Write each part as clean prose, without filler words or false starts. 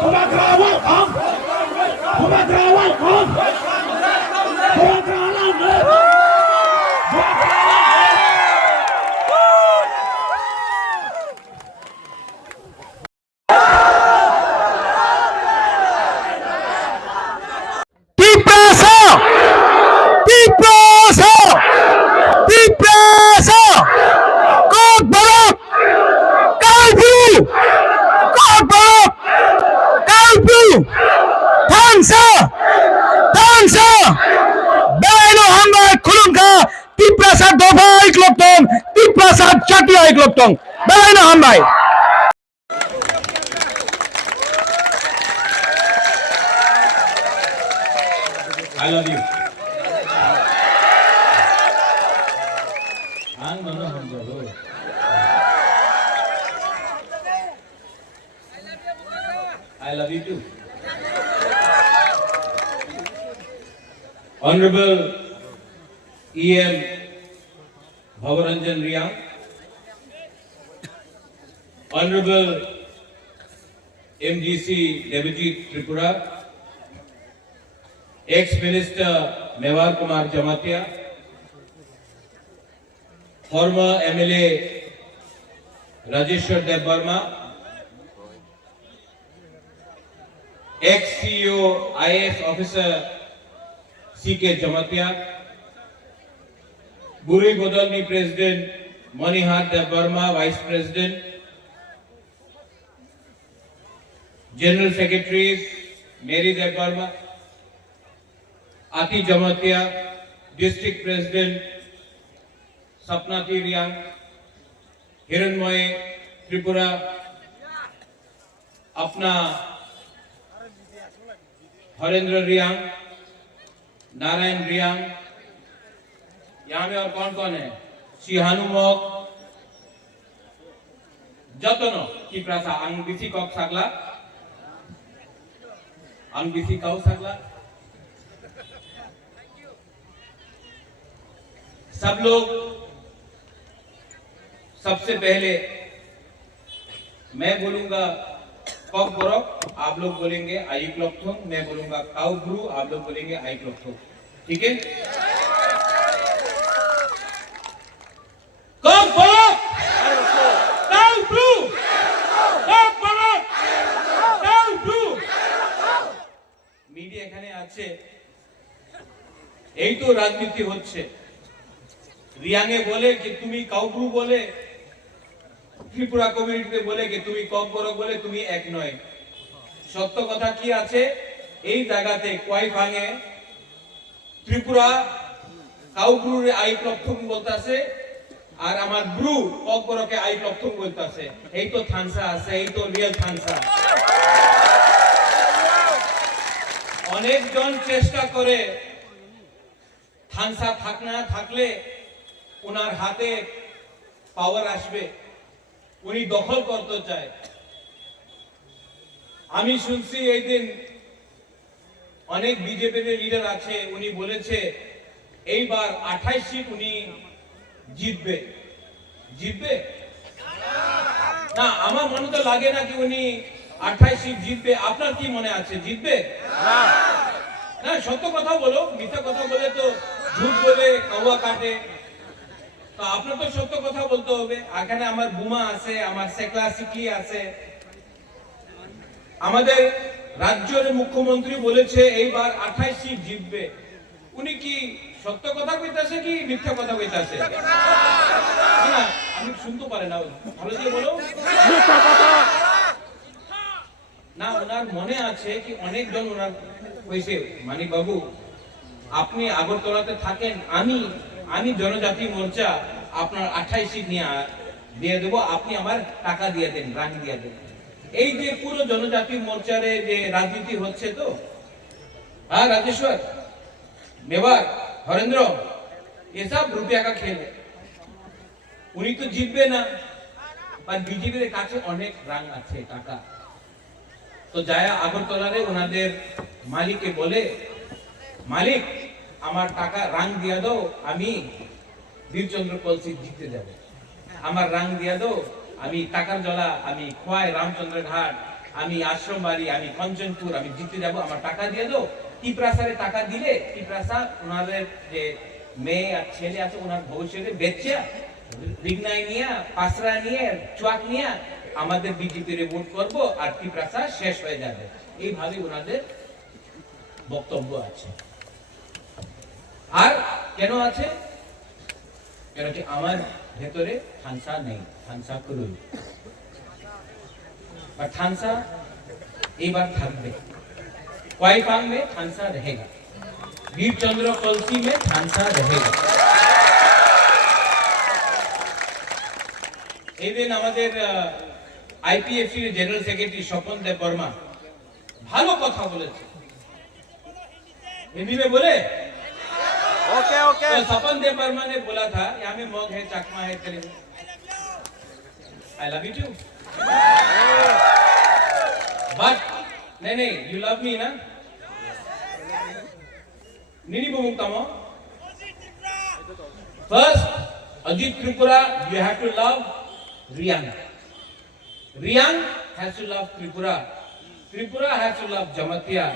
Sumatra, welcome. Sumatra, welcome. Sumatra, welcome. Belaina Hambai. I love you. I love you too. Honorable EM Bhavaranjan Riyang, Honorable MGC Deputy Tripura, Ex-Minister Mewar Kumar Jamatia, former MLA Rajeshwar Dev Barma, ex-CEO IAS Officer CK Jamatia, Buri Godolni President Manihar Dev Barma, Vice President, General Secretaries Mary Dev Barma, Ati Jamatia, District President Sapnati Riyang, Hiranmoy Tripura, अपना हरेंद्र रियांग, नारायण रियांग, यहाँ में और कौन कौन है? सिहानुमोक, जतनो की Prasa अंगबिसी cock सागला, अंगबिसी cow सागला, सब लोग सबसे पहले मैं बोलूंगा कॉक बोरो, आप लोग बोलेंगे आई क्लॉक थोंग, मैं बोलूंगा काउ ब्रू, आप लोग बोलेंगे आई क्लॉक थोंग, ठीक है? कॉक बोरो, काउ ब्रू, कॉक बोरो, काउ ब्रू। मीडिया এখানে আছে, এই তো রাজনীতি হচ্ছে। রিয়াংয়ে বলে कि তুমি কাউ ব্রু বলে, ত্রিপুরা কমিউনিটিতে বলে कि তুমি কক বড় বলে তুমি এক নয়। সত্য কথা কি আছে, এই জায়গাতে কয় ভাঙে ত্রিপুরা কাউ ব্রুরে আই প্রথম বলতাছে আর আমার ব্রু কক বড়কে আই প্রথম বলতাছে। এই তো থানসা আছে, এই তো রিয়েল থানসা। অনেকজন চেষ্টা করে থানসা থাকলে ওনার হাতে পাওয়ার আসবে, উনি দখল করতে চায়। আমি শুনছি এই দিন অনেক বিজেপির লিডার আছে, উনি বলেছে এইবার 28 সিট উনি জিতবে। জিতবে না, আমার মনে তো লাগে না কি উনি 28 সিট জিতবে। আপনার কি মনে আছে জিতবে? না, সত্য কথা বলো, মিথ্যা কথা বলে তো ঝুট বলে কাওয়া কাটে। তো আপনার তো সত্য কথা বলতে হবে। এখানে আমার বুমা আছে, আমার সেকলা সিকলি আছে। আমাদের রাজ্যের মুখ্যমন্ত্রী বলেছে এইবার 28 সিট জিতবে। উনি কি সত্য কথা কইতাছে কি মিথ্যা কথা কইতাছে? না, আমি শুনতে পারে না, ভালো করে বলো। মিথ্যা কথা না, ওনার মনে আছে কি অনেকজন ওনার কইছে মানিক বাবু আপনি আগরতলাতে থাকেন, আমি জনজাতি মোর্চা আপনার 28 সিট নিয়ে দিয়ে দেবো, আপনি আমার টাকা দিয়ে দেন, রাং দিয়ে দেন। এই যে পুরো জনজাতি মোর্চারে যে রাজনীতি হচ্ছে, তো হ্যাঁ রাজেশ্বর, মেবার, হরেন্দ্র, এসব রুপিয়া কা খেল। উনি তো জিতবে না, আর বিজেপির কাছে অনেক রাং আছে, টাকা। তো যায় আগরতলারে ওনাদের মালিককে বলে, মালিক আমার টাকা রাং দিয়া দাও, আমি বীরচন্দ্র কলসি জিততে যাব। আমার রাং দিয়া দাও, আমি টাকার জলা, আমি খোয়াই রামচন্দ্র ঘাট, আমি আশ্রম বাড়ি, আমি কঞ্চনপুর, আমি জিতে যাব, আমার টাকা দিয়ে দাও। টিপ্রাসারে টাকা দিলে টিপ্রাসা ওনাদের যে মেয়ে আর ছেলে আছে ওনার ভবিষ্যতে বেচে রিগনাই নিয়ে, পাসরা নিয়ে, চুয়াক নিয়ে আমাদের বিজেপির ভোট করব আর টিপ্রাসা শেষ হয়ে যাবে, এইভাবে ওনাদের বক্তব্য আছে। আর কেন আছে? কেন কি আমার ভেতরে থানসা নেই, থানসা করুন, বা থানসা এইবার থাকবে। क्वाईफांग में थानसा रहेगा, वीर चंद्र कलसी में थानसा रहेगा। এই দিন আমাদের আইপিএফসি জেনারেল সেক্রেটারি স্বপন দেব বর্মা ভালো কথা বলেছে, हिंदी में बोले ओके ओके। तो स्वपन देव वर्मा ने बोला था यहाँ में मग है, चकमा है, Telugu, I love you too, but नहीं यू लव मी ना, नहीं बोलता मैं। First Ajit Tripura, you have to love Riyang, Riyang has to love Tripura, Tripura has to love Jamatia,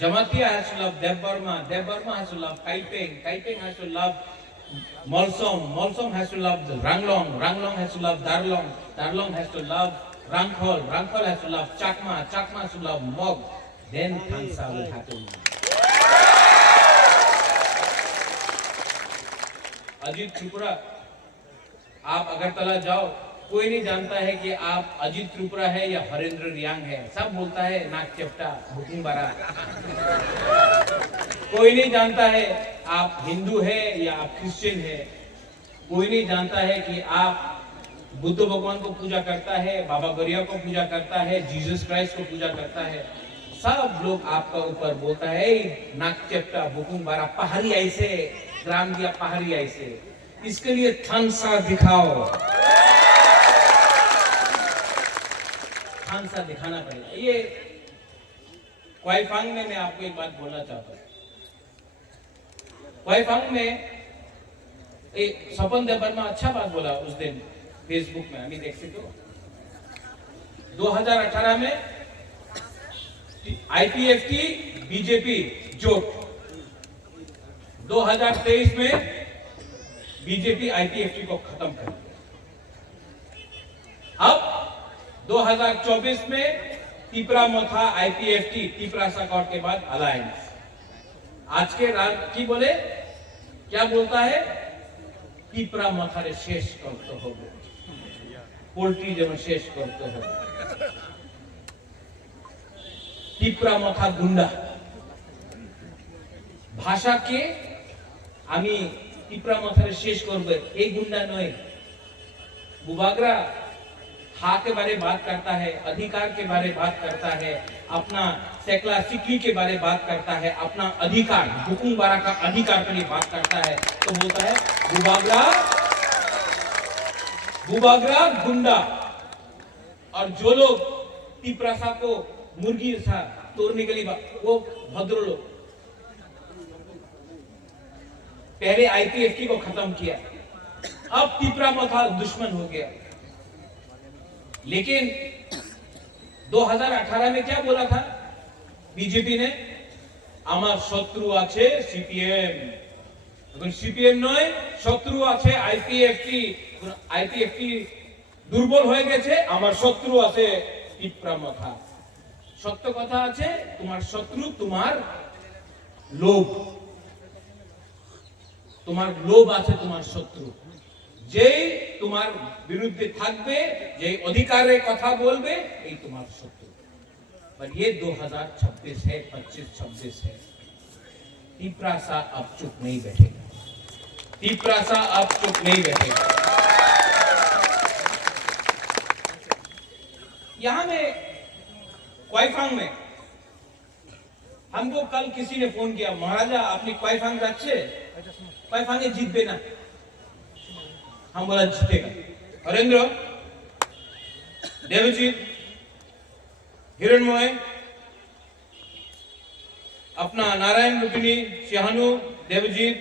Jamatia has to love Dev Burma, Dev Burma has to love Kaipeng, Kaipeng has to love Molsom, Molsom has to love Ranglong, Ranglong has to love Darlong, Darlong has to love Rangkhol, Rangkhol has to love Chakma, Chakma has to love Mog, then Thansa will happen. Ajit Tripura, आप अगरतला जाओ, कोई नहीं जानता है कि आप अजीत त्रिपुरा है या हरेंद्र रियांग है, सब बोलता है नाक चेप्टा, बुकिंग बारा। कोई नहीं जानता है आप हिंदू है या आप क्रिश्चियन है, कोई नहीं जानता है कि आप बुद्ध भगवान को पूजा करता है, बाबा गरिया को पूजा करता है, जीसस क्राइस्ट को पूजा करता है। सब लोग आपका ऊपर बोलता है नाक चेप्टा, बुकुंग बारा, पहाड़ी ऐसे ग्राम दिया, पहाड़ी ऐसे। इसके लिए थानसा दिखाओ, थानसा दिखाना पड़ेगा। ये क्वाईफांग में मैं आपको एक बात बोलना चाहता हूँ। क्वाईफांग में एक स्वपन देव वर्मा अच्छा बात बोला उस दिन फेसबुक में, अभी देख सकते हो। 2018 में आईपीएफ की बीजेपी जोट, 2023 में बीजेपी आईपीएफटी को खत्म कर दिया। अब 2024 में तिपरा मोथा आईपीएफटी, तिपरा साकौट के बाद अलायंस। आज के राज की बोले क्या बोलता है? तिपरा मोथारे शेष करते हो, पोल्ट्री जब शेष करते हो, तिपरा मोथा गुंडा भाषा के আমি টিপরা মাথারে শেষ করবে, এই गुंडा नय। बुबागरा हा के बारे बात करता है, अधिकार के बारे बात करता है, अपना सेकला सिकली के बारे बात करता है, अपना अधिकार हुकुम बारा का अधिकार के लिए बात करता है, तो बोलता है बुबागरा, बुबागरा गुंडा। और जो लोग टिपरासा को मुर्गी सा तोड़ने के लिए वो भद्र लोग, पहले आईपीएफटी को खत्म किया, अब तिपरा मथा दुश्मन हो गया। लेकिन 2018 में क्या बोला था बीजेपी ने? আমার শত্রু আছে সিপিএম, এখন সিপিএম নয়, শত্রু আছে আইপিএফটি, আইপিএফটি দুর্বল হয়ে গেছে, আমার শত্রু আছে তিপরা মথা। সত্য কথা আছে, তোমার শত্রু তোমার লোভ, তোমার লোভ আছে, তোমার শত্রু। যেই তোমার বিরুদ্ধে থাকবে, যেই অধিকারের কথা বলবে, এই তোমার শত্রু। पर ये 2026 है, 25-26 है। तिपरासा अब चुप नहीं बैठेगा, तिपरासा अब चुप नहीं बैठेगा। यहाँ में क्वाईफांग में हमको कल किसी ने फोन किया, महाराजा अपनी क्वाईफांग जाच्छे, क्वाईफांगे जीतबे ना। हम बोला जीतेगा। हरेंद्र, देवजीत, हिरणमय, अपना नारायण रुक्मिणी, शाहनु, देवजीत,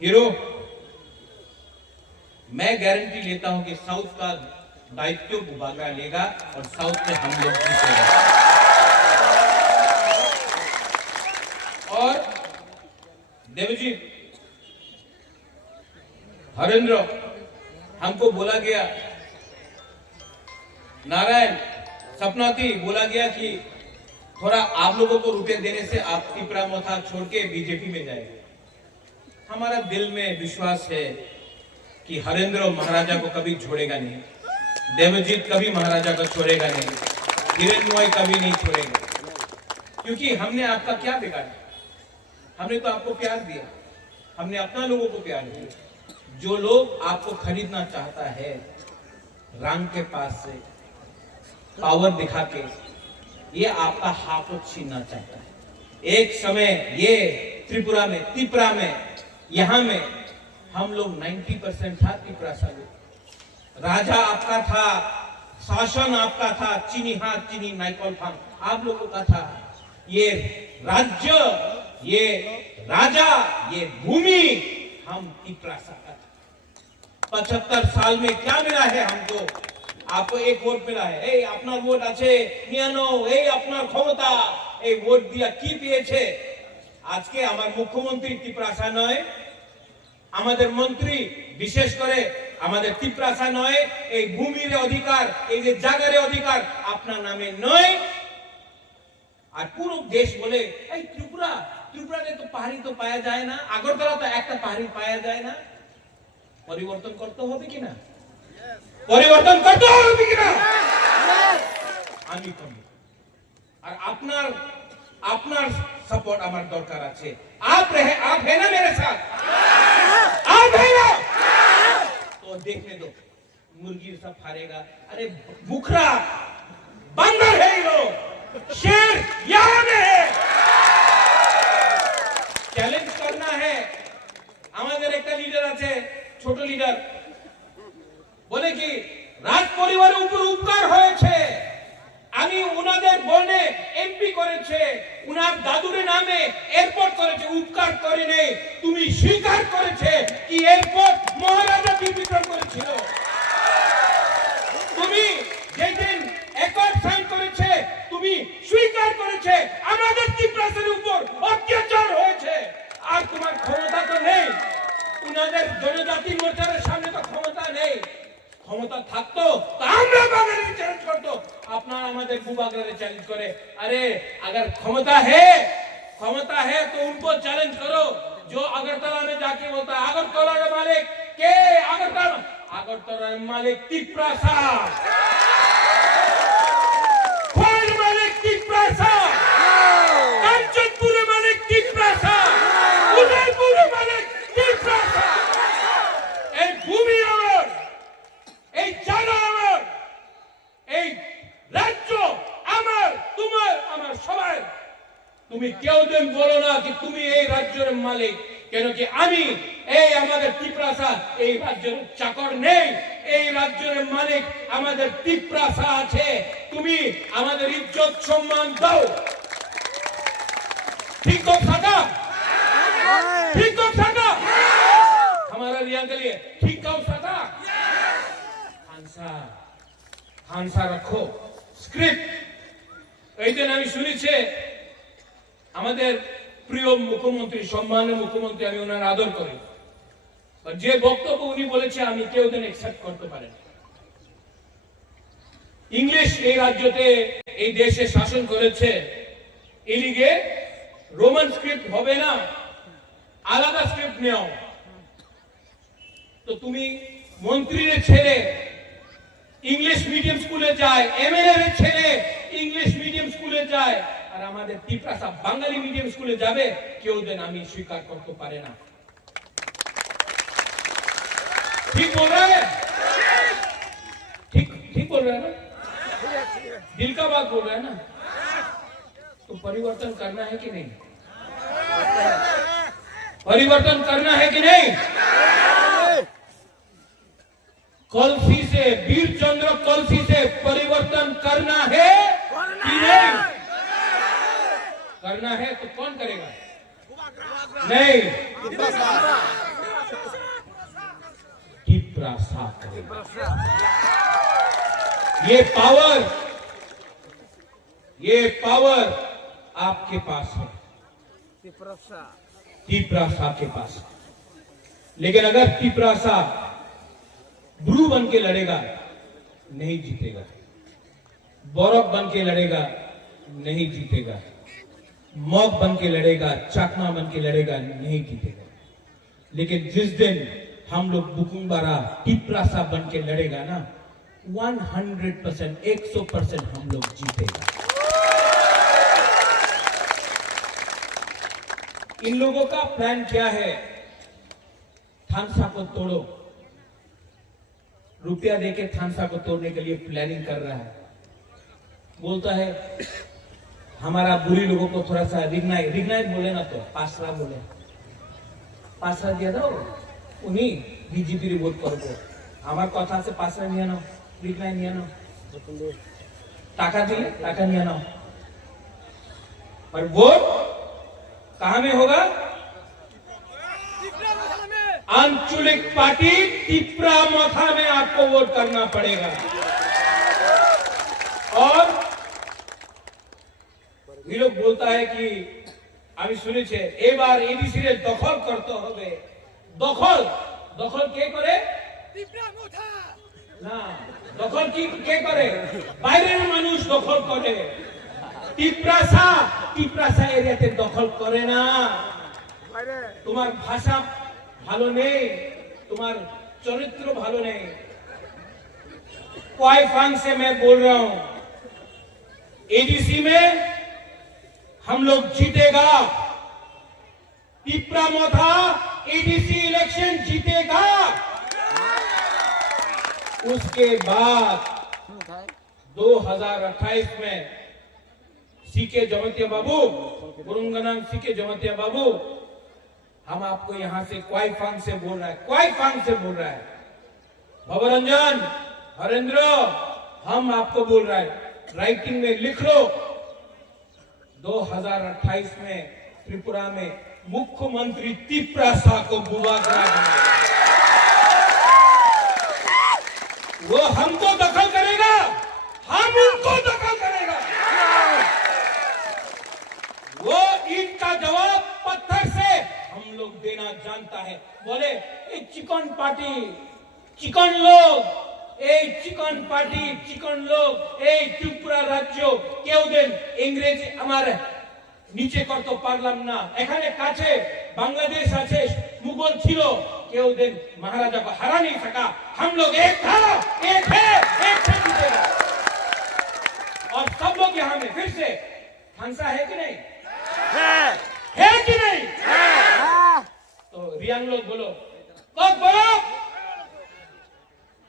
हीरो, मैं गारंटी लेता हूं कि साउथ का दायित्व बुबागरा लेगा और साउथ में हम लोग जीतेंगे। और देवजी हरेंद्र हमको बोला गया, नारायण सपनाती बोला गया कि थोड़ा आप लोगों को रुपए देने से आप तिपरा मोथा छोड़ के बीजेपी में जाएंगे। हमारा दिल में विश्वास है कि हरेंद्र महाराजा को कभी छोड़ेगा नहीं, देवजीत कभी महाराजा को छोड़ेगा नहीं, हिरण्मय कभी नहीं छोड़ेगा, क्योंकि हमने आपका क्या बिगाड़ा? हमने तो आपको प्यार दिया, हमने अपना लोगों को प्यार दिया। जो लोग आपको खरीदना चाहता है रंग के पास से पावर दिखा के, ये आपका हाथ छीनना चाहता है। एक समय ये त्रिपुरा में, तिपरा में, यहाँ में हम लोग 90% था तिपरा सालू, राजा आपका था, शासन आपका था, चीनी हाथ चीनी नाइकॉल फार्म आप लोगों का था। ये राज्य, ये राजा, ये भूमि हम तिपरा सा का था। 75 साल में क्या मिला है हमको? आपको एक वोट मिला है, এই আপনার ভোট আছে নিয়ানো, এই আপনার ক্ষমতা, এই ভোট দিয়া কি পেয়েছে? আজকে আমার মুখ্যমন্ত্রী ত্রিপুরাসা নয়, আমাদের মন্ত্রী বিশেষ করে আমাদের ত্রিপুরাসা নয়, এই ভূমির অধিকার, এই যে জায়গার অধিকার আপনার নামে নয়। আর পুরো দেশ বলে এই ত্রিপুরা, ত্রিপুরাতে তো পাহাড়ি তো পাওয়া যায় না, আগরতলা তো একটা পাহাড়ি পাওয়া যায় না। পরিবর্তন করতে হবে কিনা? পরিবর্তন করতে হবে কিনা? আমি করব। আর আপনার আপনার সাপোর্ট আমার দরকার আছে। आप है ना मेरे साथ? आप है ना? तो देखने दो, मुर्गी सब फाड़ेगा। अरे बुखरा बंदर है ये लोग, शेर यहाँ में है। চ্যালেঞ্জ करना है। আমাদের একটা লিডার আছে, ছোট লিডার, বলে কি রাজ পরিবারের উপর উপকার হয়েছে, আমি উনাদের বনে এমপি করেছে, উনার দাদুর নামে এয়ারপোর্ট করেছে, উপকার করে নেই। তুমি স্বীকার করেছে কি এয়ারপোর্ট মহারাজা বিতরণ করেছিল? তুমি যেদিন একট সাইন করেছে, তুমি স্বীকার করেছে আমাদের ত্রিপুরাসের উপর অত্যাচার হয়েছে। আর তোমার ক্ষমতা তো নেই, উনাদের জনজাতি মোর্চার সামনে তো ক্ষমতা নেই। ক্ষমতা থাকতো তো আমরা বাঙালি চ্যালেঞ্জ করতো, আপনারা আমাদের বুবাগরারে চ্যালেঞ্জ করে। अरे अगर क्षमता है तो उनको चैलेंज करो। जो अगरतला में जाके बोलता है अगरतला का मालिक के, अगरतला मालिक तिपरासा, खोल मालिक तिपरासा, कांचनपुर मालिक तिपरासा, उदयपुर मालिक तिपरासा। এই ভূমি আমার, এই জায়গা আমার, এই রাজ্য আমার, তোমার আমার সবাই। তুমি কেউ দিন বলো না কি তুমি এই রাজ্যের মালিক, কেন কি আমি এই আমাদের ত্রিপুরাসা এই রাজ্যের চাকর নেই, এই রাজ্যের মালিক আমাদের ত্রিপুরাসা আছে। তুমি আমাদের ইজ্জত সম্মান দাও। ठीक तो साका, ठीक तो साका, हमारा रिया के लिए ठीक तो साका। खानसा रखो स्क्रिप्ट। এই দিন আমি শুনেছি আমাদের প্রিয় মুখ্যমন্ত্রী, সম্মানীয় মুখ্যমন্ত্রী, আমি ওনার আদর করি, যে বক্তব্য উনি বলেছে আমি কেউ দিন অ্যাকসেপ্ট করতে পারি না। ইংলিশ এই রাজ্যতে এই দেশে শাসন করেছে, এলিগে রোমান স্ক্রিপ্ট হবে না, আলাদা স্ক্রিপ্ট নেও। তো তুমি মন্ত্রীর ছেলে ইংলিশ মিডিয়াম স্কুলে যায়, এমএলএ এর ছেলে ইংলিশ মিডিয়াম স্কুলে যায়, আর আমাদের ত্রিপুরাসা বাঙালি মিডিয়াম স্কুলে যাবে, কেউ যেন আমি স্বীকার করতে পারে না। ঠিক বল रहा है? ठीक बोल रहा है ना? दिल का बात बोल रहा है ना? तो परिवर्तन करना है कि नहीं? परिवर्तन करना है कि नहीं? कलसी से, वीर चंद्र कलसी से परिवर्तन करना है कि नहीं? करना है तो कौन करेगा? नहीं, टिपरासा करेगा। ये पावर आपके पास है, तिपरासा के पास है। लेकिन अगर तिपरासा ब्रू बन के लड़ेगा नहीं जीतेगा, बौरव बन के लड़ेगा नहीं जीतेगा, मॉग बन के लड़ेगा, चाकमा बन के लड़ेगा नहीं जीतेगा। लेकिन जिस दिन हम लोग बुकुंबारा तिपरासा बन के लड़ेगा ना, 100%, 100% हम लोग जीतेगा। इन लोगों का प्लान क्या है? थानसा को तोड़ो, रुपया देके थानसा को तोड़ने के लिए प्लानिंग कर रहा है। बोलता है हमारा बुरी लोगों को थोड़ा सा रिग्नाइट बोले ना, तो पासरा बोले, पासरा दिया दो उन्हीं बीजेपी रिपोर्ट करबो। আমার কথা আছে পাসরা নিয়ে নাও, রিগ্নাইট নিয়ে নাও, টাকা দিলে টাকা নিয়ে নাও, पर वोट कहां में होगा? आंचलिक पार्टी तिपरा मथा में आपको वोट करना पड़ेगा। और ये लोग बोलता है कि আমি শুনেছি এবার এডিসি এর দখল করতে হবে। দখল দখল কে করে? তিপরা মথা না, দখল কি কে করে? বাইরের মানুষ দখল করে। তিপরাসা এরিয়াতে দখল করে না। তোমার ভাষা ভালো নেই, তোমার চরিত্র ভালো নেই। क्वाइफांग से मैं बोल रहा हूं, एडीसी में हम लोग जीतेगा। तिपरा मोथा एडीसी इलेक्शन जीतेगा। उसके बाद 2028 में सीके जमतिया बाबू, गुरुंगनाम सीके जमतिया बाबू, हम आपको यहां से क्वाइफांग से बोल रहा है, क्वाइफांग से बोल रहा है। भवरंजन, हरेंद्र, हम आपको बोल रहा है, राइटिंग में लिख लो। 2028 में त्रिपुरा में मुख्यमंत्री तिपरासा को बुबागरा बनाएगा। वो हमको दखल करेगा, हम उनको दखल करेगा। वो इनका जवाब पत्थर से हम लोग देना जानता है। बोले चिकन पार्टी, चिकन लोग, এই চিকন পার্টি, চিকন লোক, এই ত্রিপুরা রাজ্য কেউ দিন ইংরেজি আমার নিচে করতে পারলাম না। এখানে কাছে বাংলাদেশ আছে, মুঘল ছিল, কেউ দিন महाराजा को हरा नहीं सका। हम लोग एक था, एक है, एक से जीतेगा। और सब लोग यहाँ में फिर से थानसा है कि नहीं? है कि नहीं? तो रियांग लोग बोलो कब बोलो,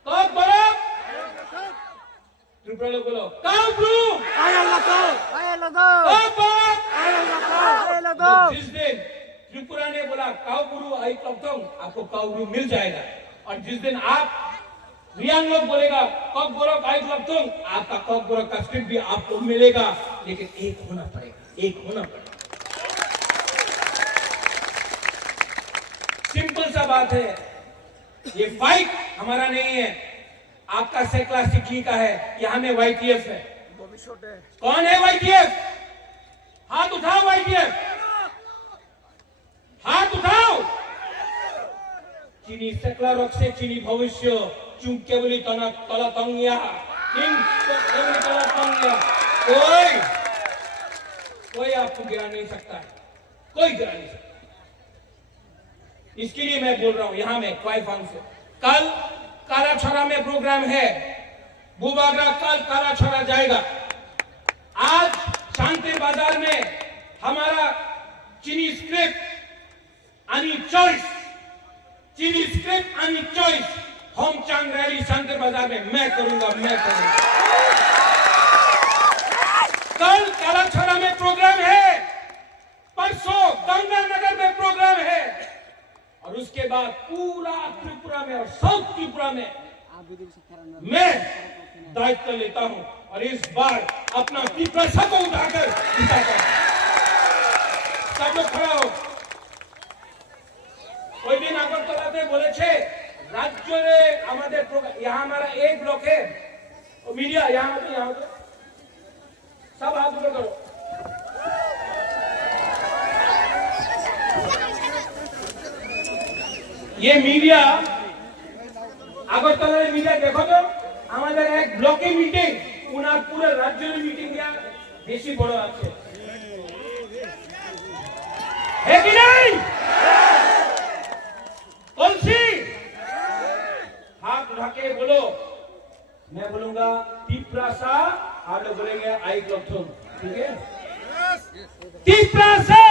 कब बोलो, त्रिपुरा लोग बोलो कब ब्रू, आया लगो, कब बोलो, आया लगो। जिस दिन त्रिपुरा ने बोला काउब्रू आई कब्तों, आपको काउब्रू मिल जाएगा। और जिस दिन आप रियांग लोग बोलेगा कब बोलो आई कब्तों, आपका कब बोलो का स्क्रिप्ट भी आपको मिलेगा। लेकिन एक होना पड़ेगा, एक होना पड़ेगा। सिंपल सा बात है, ये फाइट हमारा नहीं है, आपका सेक्ला सिकली का है। यहाँ में वाईटीएफ है। कौन है वाईटीएफ? हाथ उठाओ वाईटीएफ, हाथ उठाओ। चीनी सेक्ला रख से चीनी भविष्य चुम केवली तना तला तंगिया, किंग केवली तला तंगिया, कोई आपको गिरा नहीं सकता है, कोई गिरा नहीं सकता। इसके लिए मैं बोल रहा हूं यहां में क्वाइफांग से। कल कालाछोरा में प्रोग्राम है, बुबागरा कल कालाछोरा जाएगा। आज शांति बाजार में हमारा चीनी स्क्रिप्ट आणि चॉइस, चीनी स्क्रिप्ट आणि चॉइस होम चांग रैली शांति बाजार में मैं करूंगा। कल कालाछोरा में प्रोग्राम है, परसों गंगानगर में प्रोग्राम है, और उसके बाद पूरा त्रिपुरा में और साउथ त्रिपुरा में मैं दायित्व लेता हूं। और इस बार अपना तिपरासा को उठाकर जिताता हूं। सब लोग खड़ा हो। कोई दिन আগরতলাতে বলেছে রাজ্যে আমাদের यहाँ हमारा एक ब्लॉक है, और मीडिया यहाँ तो सब हाथ ऊपर करो। ये मीडिया আগরতলার মিডিয়া দেখো তো আমাদের এক ব্লকে মিটিং উনার পুরো রাজ্যের মিটিং বেশি বড় আছে है कि नहीं? तुलसी हाथ उठा के बोलो, मैं बोलूंगा तीप्रासा, आप लोग बोलेंगे आई क्लॉथम, ठीक है? तीप्रासा